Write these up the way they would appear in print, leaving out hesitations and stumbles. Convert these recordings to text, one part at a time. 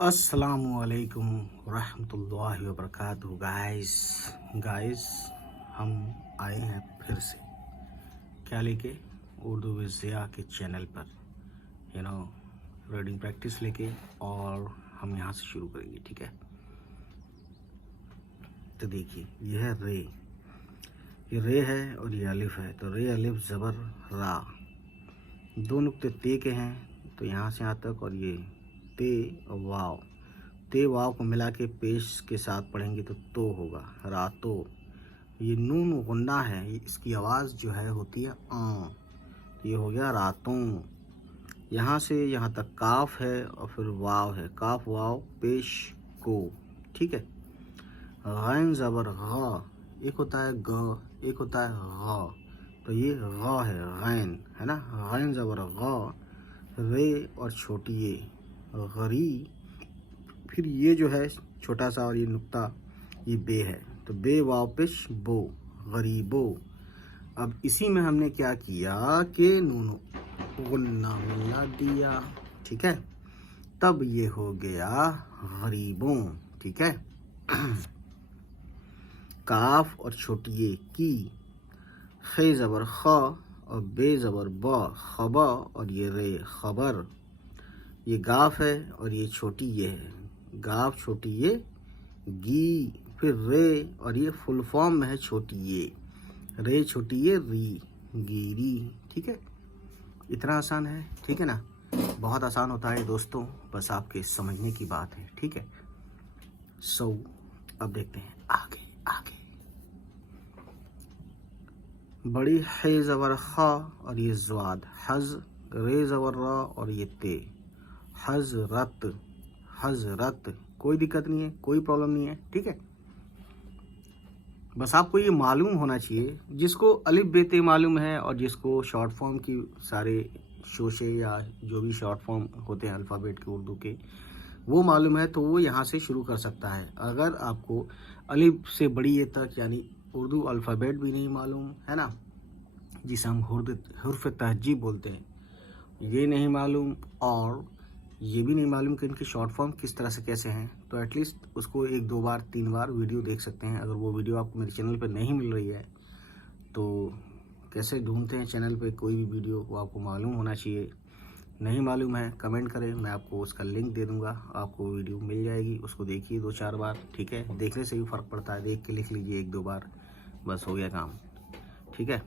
अस्सलामुअलैकुम रहमतुल्लाहि व बरकातहू। गाइस गाइस हम आए हैं फिर से क्या लेके, उर्दू विद ज़िया के चैनल पर रीडिंग प्रैक्टिस लेके, और हम यहाँ से शुरू करेंगे। ठीक है, तो देखिए यह है रे, ये रे है और ये अलिफ है। तो रे अलिफ ज़बर रा, दो नुक्ते ते के हैं, तो यहाँ से यहाँ तक, और ये ते और वाव, ते वाव को मिला के पेश के साथ पढ़ेंगे तो होगा रातो। ये नून गुन्ना है, इसकी आवाज़ जो है होती है आ, ये हो गया रातों। यहाँ से यहाँ तक काफ है और फिर वाव है, काफ वाव पेश को। ठीक है, गैन ज़बर गा, एक होता है ग, एक होता है गा, तो ये गा है, गैन है ना, गैन ज़बर गा, रे और छोटी ये गरी, फिर ये जो है छोटा सा और ये नुक्ता, ये बे है, तो बे वाव पेश बो, गरीबो। अब इसी में हमने क्या किया कि नून गुन्ना मिला दिया। ठीक है, तब ये हो गया गरीबों। ठीक है, काफ और छोटी ये की, खे ज़बर ख और बे ज़बर ब, खबा, और ये रे खबर। ये गाफ है और ये छोटी ये है, गाफ छोटी ये गी, फिर रे और ये फुल फॉर्म में है छोटी ये, रे छोटी ये री, गिरी। ठीक है, इतना आसान है। ठीक है ना, बहुत आसान होता है दोस्तों, बस आपके समझने की बात है। ठीक है, अब देखते हैं आगे आगे। बड़ी है ज़बर खा और ये ज़्वाद, हज, रे ज़बर रा और ये ते, हजरत, हजरत। कोई दिक्कत नहीं है, कोई प्रॉब्लम नहीं है। ठीक है, बस आपको ये मालूम होना चाहिए, जिसको अलिफ बेते मालूम है और जिसको शॉर्ट फॉर्म की सारे शोशे या जो भी शॉर्ट फॉर्म होते हैं अल्फ़ाबेट के उर्दू के, वो मालूम है, तो वो यहाँ से शुरू कर सकता है। अगर आपको अलिफ से बड़ी ये तक यानी उर्दू अल्फ़ाबेट भी नहीं मालूम है ना, जिसे हम हुर्फ तहजीब बोलते हैं, ये नहीं मालूम और ये भी नहीं मालूम कि इनके शॉर्ट फॉर्म किस तरह से कैसे हैं, तो एटलीस्ट उसको 1-2 बार 3 बार वीडियो देख सकते हैं। अगर वो वीडियो आपको मेरे चैनल पर नहीं मिल रही है तो कैसे ढूंढते हैं चैनल पे कोई भी वीडियो, वो आपको मालूम होना चाहिए। नहीं मालूम है कमेंट करें, मैं आपको उसका लिंक दे दूंगा, आपको वीडियो मिल जाएगी, उसको देखिए 2-4 बार। ठीक है, देखने से भी फ़र्क पड़ता है, देख के लिख लीजिए 1-2 बार, बस हो गया काम। ठीक है,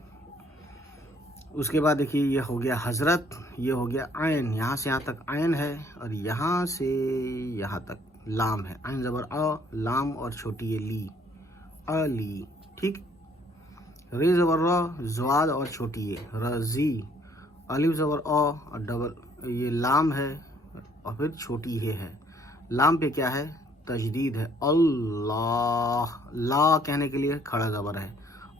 उसके बाद देखिए ये हो गया हजरत, ये हो गया आयन, यहाँ से यहाँ तक आयन है और यहाँ से यहाँ तक लाम है, आयन ज़बर अ, लाम और छोटी ये ली, अली। ठीक, रे ज़बर र, ज़्वाद और छोटी ये रजी, अलिफ ज़बर अ और डबल ये लाम है और फिर छोटी ये है। लाम पे क्या है, तजदीद है, अल्लाह, ला कहने के लिए खड़ा ज़बर है,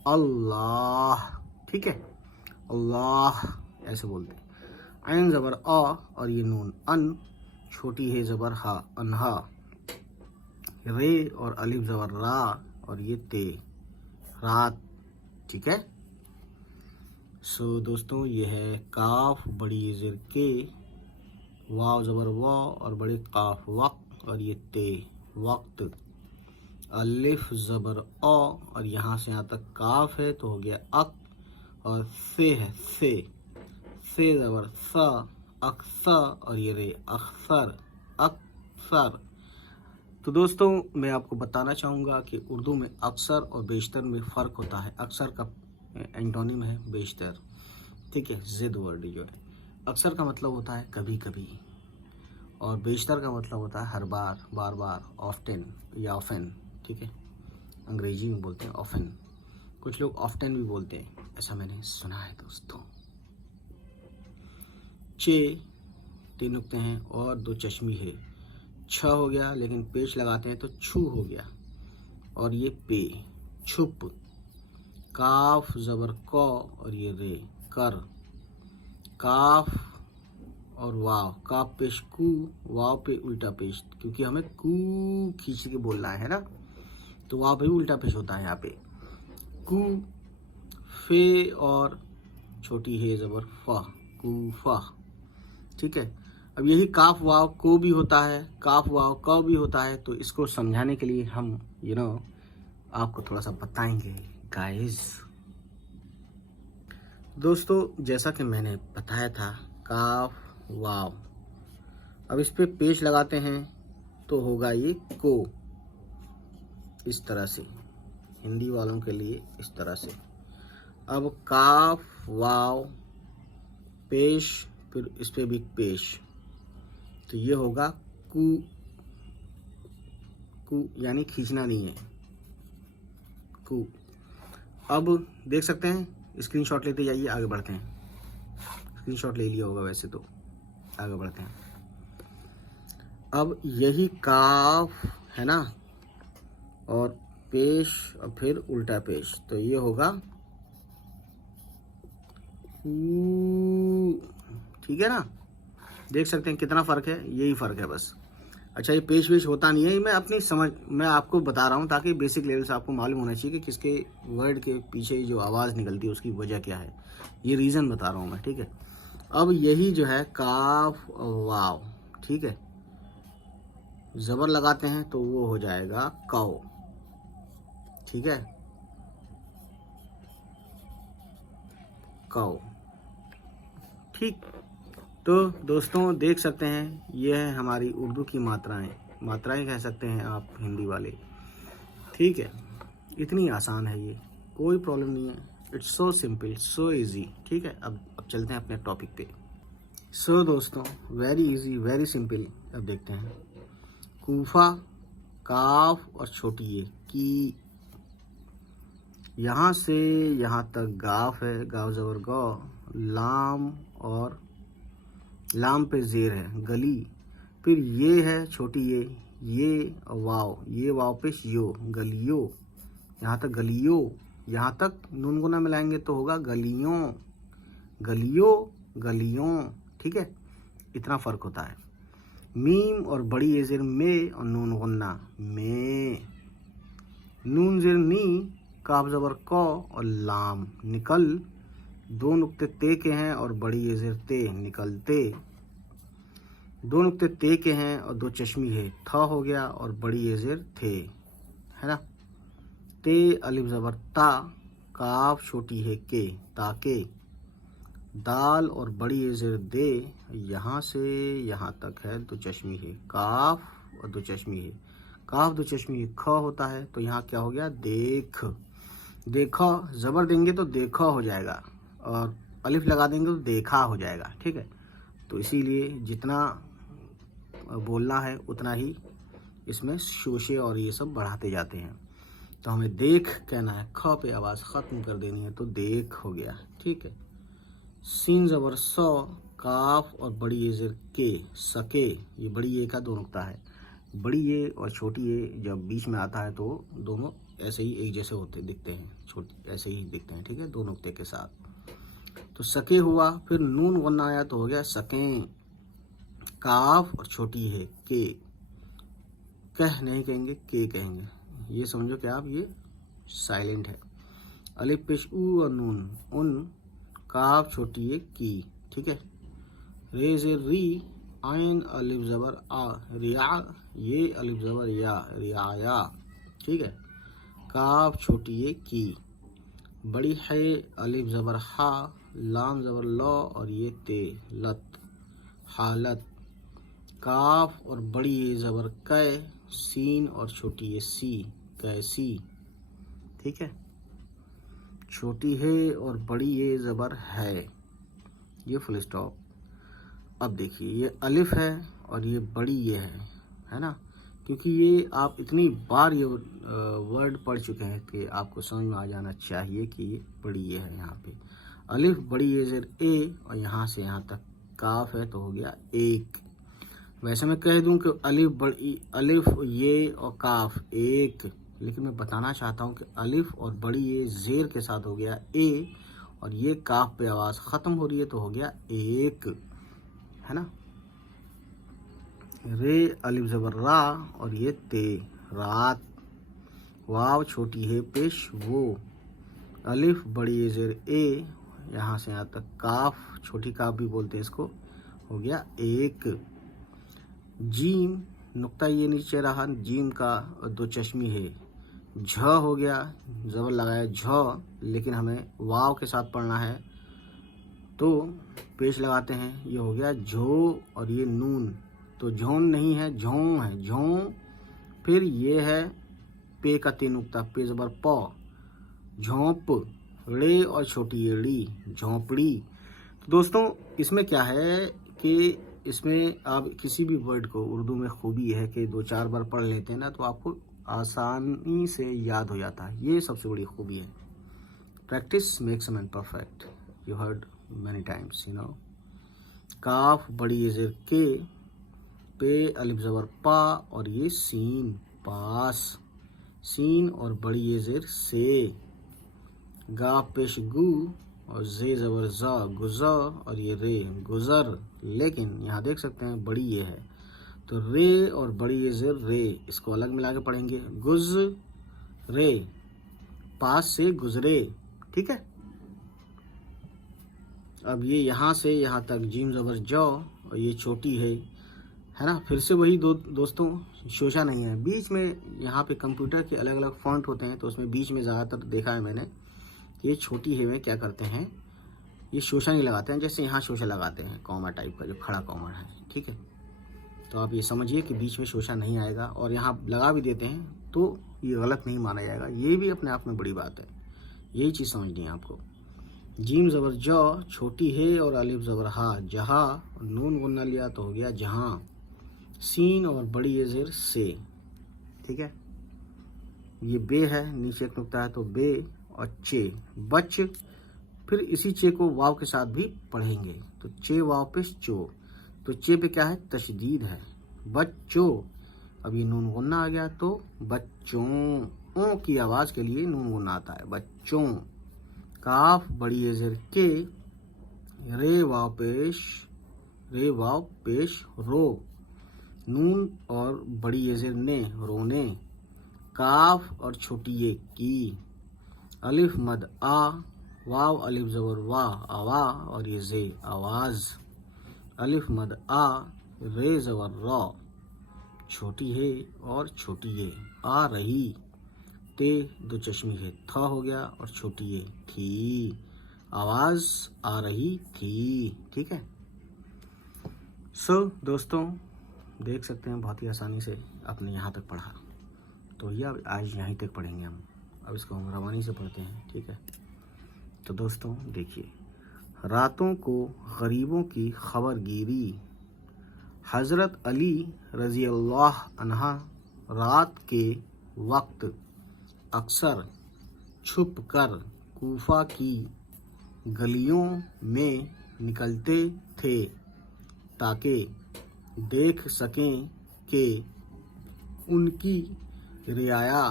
अल्लाह। ठीक है, अल्लाह ऐसे बोलते हैं। ऐन ज़बर आ और ये नून अन, छोटी है ज़बर हा, अनहा। रे और अलिफ ज़बर रा और ये ते, रात। ठीक है, दोस्तों ये है काफ, बड़ी ज़ेर के, वाव ज़बर वा और बड़े काफ वक्त, और ये ते वक्त। अलिफ ज़बर आ और यहाँ से यहाँ तक काफ है, तो हो गया अक, और से है से ज़बर सा, अक्सा, और ये रे अक्सर, अक्सर। तो दोस्तों मैं आपको बताना चाहूँगा कि उर्दू में अक्सर और बेशतर में फ़र्क होता है। अक्सर का एंटोनिम है बेशतर। ठीक है, ज़िद वर्ड जो है, अक्सर का मतलब होता है कभी कभी, और बेशतर का मतलब होता है हर बार, बार बार, ऑफ्टन या ऑफन। ठीक है, अंग्रेजी में बोलते हैं ऑफन, कुछ लोग ऑफ्टन भी बोलते हैं, ऐसा मैंने सुना है दोस्तों। चे 3 नुक्ते हैं और 2 चश्मी है, छ हो गया, लेकिन पेश लगाते हैं तो छू हो गया, और ये पे छुप। काफ ज़बर कौ और ये रे कर, काफ और वाव, काफ पेश कू, वाव पे उल्टा पेश, क्योंकि हमें कू खींच के बोलना है ना, तो वाव पे उल्टा पेश होता है यहाँ पे, कू। फे और छोटी है ज़बर फा, कूफा। ठीक है, अब यही काफ वाव को भी होता है, काफ वाव क भी होता है। तो इसको समझाने के लिए हम आपको थोड़ा सा बताएंगे गाइस। दोस्तों जैसा कि मैंने बताया था काफ वाव, अब इस पे पेश लगाते हैं तो होगा ये को, इस तरह से, हिंदी वालों के लिए इस तरह से। अब काफ वाव पेश, फिर इस पे भी पेश, तो ये होगा कु। कु यानी खींचना नहीं है, कु। अब देख सकते हैं, स्क्रीनशॉट लेते जाइए, आगे बढ़ते हैं। स्क्रीनशॉट ले लिया होगा वैसे तो, आगे बढ़ते हैं। अब यही काफ है ना, और पेश और फिर उल्टा पेश, तो ये होगा ठीक है ना। देख सकते हैं कितना फ़र्क है, यही फ़र्क है बस। अच्छा, ये पेश वेश होता नहीं है, मैं आपको बता रहा हूँ ताकि बेसिक लेवल से आपको मालूम होना चाहिए कि किसके वर्ड के पीछे जो आवाज़ निकलती है उसकी वजह क्या है। ये रीज़न बता रहा हूँ मैं, ठीक है। अब यही जो है काफ वाव, ठीक है, ज़बर लगाते हैं तो वो हो जाएगा कौ, ठीक है, कौ, ठीक। तो दोस्तों देख सकते हैं, ये है हमारी उर्दू की मात्राएं कह सकते हैं आप हिंदी वाले, ठीक है। इतनी आसान है ये, कोई प्रॉब्लम नहीं है। It's so simple, so easy, ठीक है। अब चलते हैं अपने टॉपिक पे। सो दोस्तों वेरी इजी, वेरी सिंपल। अब देखते हैं कूफा, काफ और छोटी ये की, यहाँ से यहाँ तक गाफ है, गाफ ज़बर गौ, लाम और लाम पे ज़ेर है गली, फिर ये है छोटी ये वाव, ये वाव पे यो, गलियो, यहाँ तक गलियो, यहाँ तक नून गुना मिलाएंगे तो होगा गलियों, गलियो, गलियों, ठीक है। इतना फ़र्क होता है। मीम और बड़ी ये ज़ेर में और नून गुन्ना में, नून ज़ेर नी, काफ ज़बर कौ और लाम, निकल, दो नुक्ते ते के हैं और बड़ी ये ज़ेर ते, निकलते, दो नुक्ते ते के हैं और दो चश्मी है, था हो गया और बड़ी ये ज़ेर थे, है ना। ते अलिफ ज़बर ता, काफ छोटी है के, ताके, दाल और बड़ी ये ज़ेर दे, यहाँ से यहाँ तक है, दो चश्मी है, काफ और दो चश्मी है, काफ दो चश्मी ख होता है, तो यहाँ क्या हो गया, देख, देखा। ज़बर देंगे तो देखा हो जाएगा, और अलिफ लगा देंगे तो देखा हो जाएगा, ठीक है। तो इसीलिए जितना बोलना है उतना ही इसमें शोशे और ये सब बढ़ाते जाते हैं। तो हमें देख कहना है, ख पे आवाज़ ख़त्म कर देनी है, तो देख हो गया, ठीक है। सीन ज़बर सौ, काफ और बड़ी ये ज़ेर के, सके, ये बड़ी ये का दो नुक्ता है, बड़ी ये और छोटी ये जब बीच में आता है तो दोनों ऐसे ही एक जैसे होते दिखते हैं, छोटी ऐसे ही दिखते हैं, ठीक है, दो नुक्ते के साथ। तो सके हुआ, फिर नून गुन्ना आया तो हो गया सकें, काफ और छोटी है के, कह नहीं कहेंगे, के कहेंगे, ये समझो कि आप ये साइलेंट है। अलिफ पेश ऊ और नून, उन, काफ छोटी है की, ठीक है। रे ज़ेर री, आइन अलिफ ज़बर आ, रिया, ये अलिफ ज़बर या, रियाया, ठीक है। काफ छोटी है की, बड़ी है अलिफ ज़बर हा, लाम ज़बर लौ और ये ते, लत, हालत, काफ और बड़ी ये ज़बर कै, सीन और छोटी ये सी, कैसी, ठीक है। छोटी है और बड़ी ये ज़बर है, ये फुल स्टॉप। अब देखिए ये अलिफ है और ये बड़ी ये है ना, क्योंकि ये आप इतनी बार ये वर्ड पढ़ चुके हैं कि आपको समझ में आ जाना चाहिए कि ये बड़ी ये है। यहाँ पे अलिफ बड़ी ये ज़ेर ए और यहाँ से यहाँ तक काफ है तो हो गया एक। वैसे मैं कह दूं कि अलिफ ये और काफ एक, लेकिन मैं बताना चाहता हूं कि अलिफ और बड़ी ये ज़ेर के साथ हो गया ए, और ये काफ पे आवाज़ ख़त्म हो रही है तो हो गया एक, है ना। रे अलिफ ज़बर रा और ये ते, रात, वाव छोटी है पेश वो, अलिफ बड़ी ये ज़ेर ए, यहाँ से यहाँ तक काफ, छोटी काफ भी बोलते हैं इसको, हो गया एक। जीम, नुक्ता ये नीचे रहा, जीम का दो चश्मी है। झ हो गया, ज़बर लगाया झ, लेकिन हमें वाव के साथ पढ़ना है तो पेश लगाते हैं। ये हो गया झो और ये नून, तो झोन नहीं है, झों है, झों। फिर ये है पे का तीन नुक्ता, पे ज़बर प, झोंप, रे और छोटी एड़ी, झोंपड़ी। तो दोस्तों इसमें क्या है कि इसमें आप किसी भी वर्ड को, उर्दू में खूबी है कि दो चार बार पढ़ लेते हैं ना तो आपको आसानी से याद हो जाता है। ये सबसे बड़ी खूबी है। Practice makes a man perfect, you heard many times, you know. काफ बड़ी ज़ेर के, पे अलिफ ज़बर पा और ये सीन, पास, सीन और बड़ी ज़ेर से। गाफ पेश गु और जे ज़बर जा, गुज़र और ये रे, गुज़र। लेकिन यहाँ देख सकते हैं बड़ी ये है तो रे और बड़ी ये ज़ेर रे, इसको अलग मिला के पढ़ेंगे, गुज रे, पास से गुजरे। ठीक है। अब ये यहाँ से यहाँ तक जीम ज़बर जौ और ये छोटी है ना। फिर से वही दोस्तों शोशा नहीं है बीच में। यहाँ पे कंप्यूटर के अलग अलग फॉन्ट होते हैं तो उसमें बीच में ज़्यादातर देखा है मैंने, ये छोटी है, वे क्या करते हैं ये शोशा नहीं लगाते हैं, जैसे यहाँ शोशा लगाते हैं कॉमा टाइप का, जो खड़ा कॉमा है। ठीक है, तो आप ये समझिए कि बीच में शोशा नहीं आएगा, और यहाँ लगा भी देते हैं तो ये गलत नहीं माना जाएगा। ये भी अपने आप में बड़ी बात है, यही चीज़ समझनी है आपको। जीम ज़बर जौ छोटी है और अलिफ ज़बर हा, जहाँ, नून गुन्ना लिया तो हो गया जहाँ। सीन और बड़ी ये ज़ेर से। ठीक है, ये बे है, नीचे एक नुक्ता है तो बे और चे, बच। फिर इसी चे को वाव के साथ भी पढ़ेंगे तो चे वाव पे चो, तो चे पे क्या है, तशदीद है, बच्चों। अब ये नून गुन्ना आ गया तो बच्चों, ओ की आवाज़ के लिए नून गुन्ना आता है, बच्चों। काफ बड़ी ये ज़ेर के, रे वाव पेश रो, नून और बड़ी ये ज़ेर ने, रोने। काफ और छोटी ये की, अलिफ मद आ, वाव अलिफ ज़बर वा, आवा और ये जे, आवाज़। अलिफ मद आ, रे ज़बर रॉ, छोटी है और छोटी ये, आ रही। ते दो चश्मी है, था हो गया और छोटी ये थी, आवाज़ आ रही थी। ठीक है। सो दोस्तों देख सकते हैं बहुत ही आसानी से आपने यहाँ तक पढ़ा, तो यह आज यहीं तक पढ़ेंगे हम। अब इसको हम रवानी से पढ़ते हैं। ठीक है, तो दोस्तों देखिए, रातों को गरीबों की खबरगिरी, हज़रत अली रज़ी अल्लाह अन्हा रात के वक्त अक्सर छुप कर कूफा की गलियों में निकलते थे ताकि देख सकें कि उनकी रियाया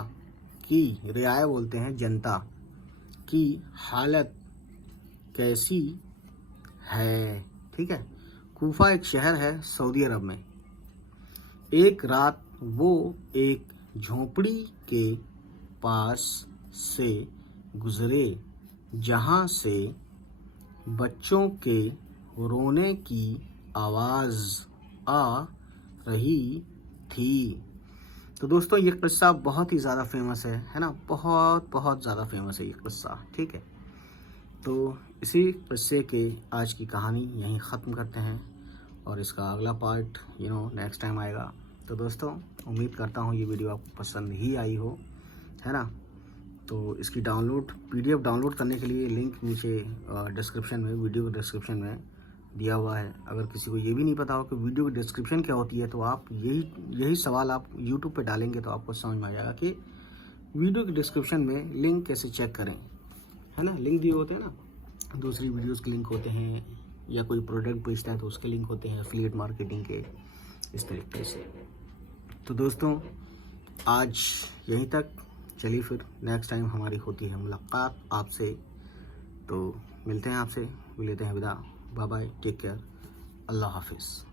बोलते हैं जनता की हालत कैसी है। ठीक है, कूफा एक शहर है सऊदी अरब में। एक रात वो एक झोंपड़ी के पास से गुजरे जहाँ से बच्चों के रोने की आवाज़ आ रही थी। तो दोस्तों ये किस्सा बहुत ही ज़्यादा फेमस है ना, बहुत ज़्यादा फेमस है ये किस्सा। ठीक है, तो इसी किस्से के आज की कहानी यहीं ख़त्म करते हैं और इसका अगला पार्ट नेक्स्ट टाइम आएगा। तो दोस्तों उम्मीद करता हूँ ये वीडियो आपको पसंद ही आई हो, है ना। तो इसकी PDF डाउनलोड करने के लिए लिंक नीचे डिस्क्रिप्शन में, वीडियो के डिस्क्रिप्शन में दिया हुआ है। अगर किसी को ये भी नहीं पता हो कि वीडियो की डिस्क्रिप्शन क्या होती है तो आप यही सवाल आप YouTube पे डालेंगे तो आपको समझ में आ जाएगा कि वीडियो की डिस्क्रिप्शन में लिंक कैसे चेक करें, है ना। लिंक दिए होते हैं ना, दूसरी वीडियोस के लिंक होते हैं, या कोई प्रोडक्ट बेचता है तो उसके लिंक होते हैं, एफिलिएट मार्केटिंग के, इस तरीके से। तो दोस्तों आज यहीं तक, चलिए फिर नेक्स्ट टाइम हमारी होती है मुलाकात आपसे। तो मिलते हैं आपसे, लेते हैं विदा, बाय बाय, टेक केयर, अल्लाह हाफिज़।